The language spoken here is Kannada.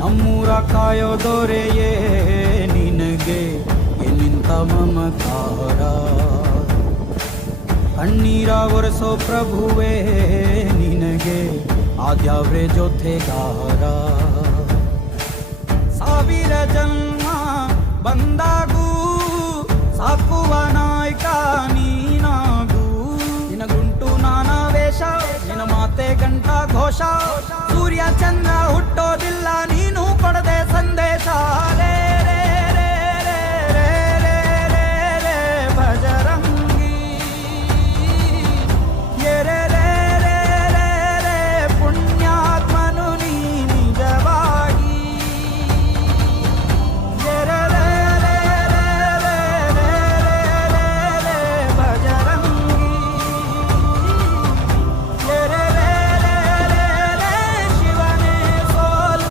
ನಮ್ಮೂರ ಕಾಯೋ ದೊರೆಯೇ ನಿನಗೆ ಎನ್ನಿಂತ ಮಮಕಾರ. ಕಣ್ಣೀರ ಒರೆಸೋ ಪ್ರಭುವೇ ನಿನಗೆ ಆದ್ಯಾವ್ರೆ ಜೊತೆಗಾರ. ಸಾವಿರ ಜನ್ಮ ಬಂದಾಗೂ ಸಾಕುವ ನಾಯಕ ನೀನಾಗೂ. ನಿನಗುಂಟು ನಾನಾ ವೇಷ, ನಿನ್ನ ಮಾತೆ ಗಂಟ ಘೋಷ. ಸೂರ್ಯ ಚಂದ್ರ ಹುಟ್ಟೋದಿಲ್ಲ ನೀನು ಕೊಡದೆ ಸಂದೇಶ.